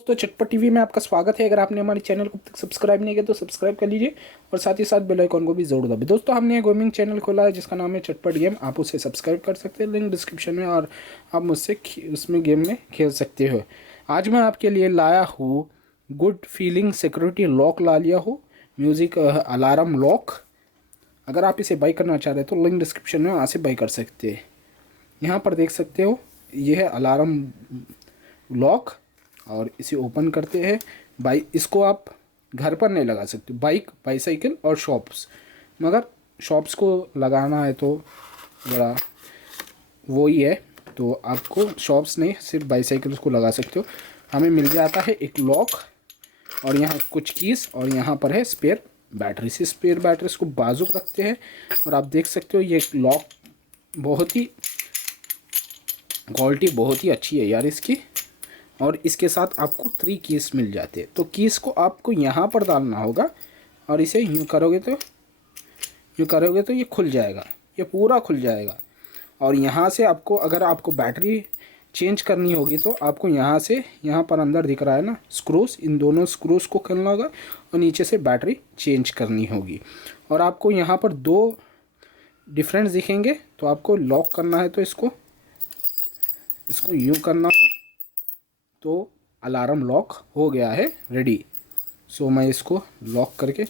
दोस्तों चटपट टीवी में आपका स्वागत है। अगर आपने हमारे चैनल को अब तक सब्सक्राइब नहीं किया तो सब्सक्राइब कर लीजिए और साथ ही साथ बेल आइकन को भी जरूर दबाइए। दोस्तों हमने एक गेमिंग चैनल खोला है जिसका नाम है चटपट गेम। आप उसे सब्सक्राइब कर सकते हैं, लिंक डिस्क्रिप्शन में, और आप मुझसे उसमें गेम में खेल सकते हो। आज मैं आपके लिए लाया हूँ गुड फीलिंग सिक्योरिटी लॉक ला लिया हूँ, म्यूज़िक अलार्म लॉक। अगर आप इसे बाई करना चाह रहे हैं तो लिंक डिस्क्रिप्शन में वहाँ से बाई कर सकते हैं। यहाँ पर देख सकते हो ये है अलार्म लॉक, और इसे ओपन करते हैं। इसको आप घर पर नहीं लगा सकते, बाइक, बाईसाइकिल और शॉप्स, मगर शॉप्स को लगाना है तो बड़ा वो ही है, तो आपको शॉप्स नहीं सिर्फ बाईसाइकिल को लगा सकते हो। हमें मिल जाता है एक लॉक और यहाँ कुछ कीज़, और यहाँ पर है स्पेयर बैटरी। से स्पेयर बैटरीज को बाजू रखते हैं और आप देख सकते हो ये लॉक बहुत ही क्वालिटी बहुत ही अच्छी है यार इसकी। और इसके साथ आपको 3 कीज़ मिल जाते हैं। तो कीज़ को आपको यहाँ पर डालना होगा और इसे यूँ करोगे तो ये खुल जाएगा, ये पूरा खुल जाएगा। और यहाँ से आपको अगर आपको बैटरी चेंज करनी होगी तो आपको यहाँ से, यहाँ पर अंदर दिख रहा है ना स्क्रूज, इन दोनों स्क्रूज को खोलना होगा और नीचे से बैटरी चेंज करनी होगी। और आपको यहाँ पर 2 डिफरेंस दिखेंगे, तो आपको लॉक करना है तो इसको यूँ करना होगा, तो अलार्म लॉक हो गया है रेडी। सो मैं इसको लॉक करके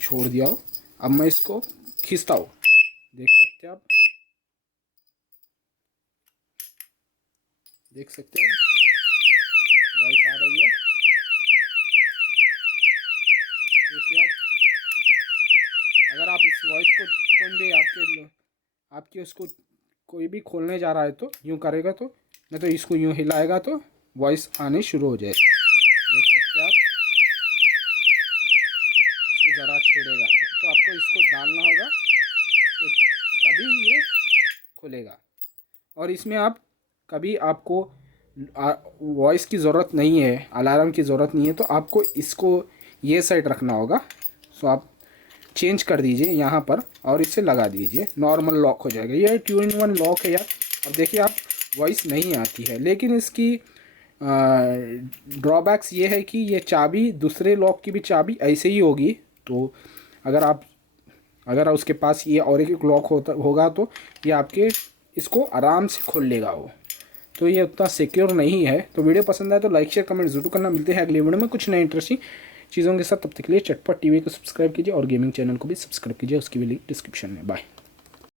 छोड़ दिया हूँ। अब मैं इसको खींचता हूँ, देख सकते हैं आप, वॉइस आ रही है, देखिए आप। अगर आप इस वॉइस को कौन भी आपके उसको कोई भी खोलने जा रहा है तो यूँ करेगा, तो नहीं तो इसको यूँ हिलाएगा तो वॉइस आने शुरू हो जाएगी। देख सकते हैं आप, इसको ज़रा छेड़ेगा तो आपको इसको डालना होगा, तो तभी ये खुलेगा। और इसमें आप कभी आपको वॉइस की ज़रूरत नहीं है, अलार्म की ज़रूरत नहीं है, तो आपको इसको ये साइड रखना होगा। सो आप चेंज कर दीजिए यहाँ पर और इसे लगा दीजिए, नॉर्मल लॉक हो जाएगा। ये 2-in-1 लॉक है यार। अब देखिए आप, वॉइस नहीं आती है, लेकिन इसकी ड्रॉबैक्स ये है कि ये चाबी, दूसरे लॉक की भी चाबी ऐसे ही होगी। तो अगर उसके पास ये और एक लॉक होगा तो ये आपके इसको आराम से खोल लेगा वो, तो ये उतना सिक्योर नहीं है। तो वीडियो पसंद आए तो लाइक शेयर कमेंट जरूर करना। मिलते हैं अगले वीडियो में कुछ नए इंटरेस्टिंग चीज़ों के साथ। तब तक के लिए चटपट टीवी को सब्सक्राइब कीजिए और गेमिंग चैनल को भी सब्सक्राइब कीजिए, उसकी भी लिंक डिस्क्रिप्शन में। बाय।